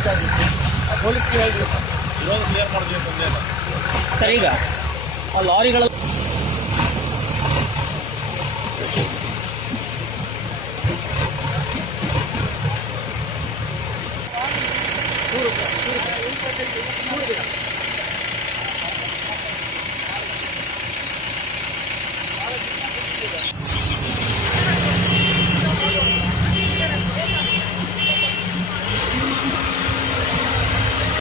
ಪೊಲೀಸ್ಗೆ ಹೇಳ್ಬೇಕು ಇರೋದು ಕ್ಲಿಯರ್ ಮಾಡಿದ್ವಿ ಅಂತಂದೇನು ಸರ್. ಈಗ ಆ ಲಾರಿಗಳ ನೂರು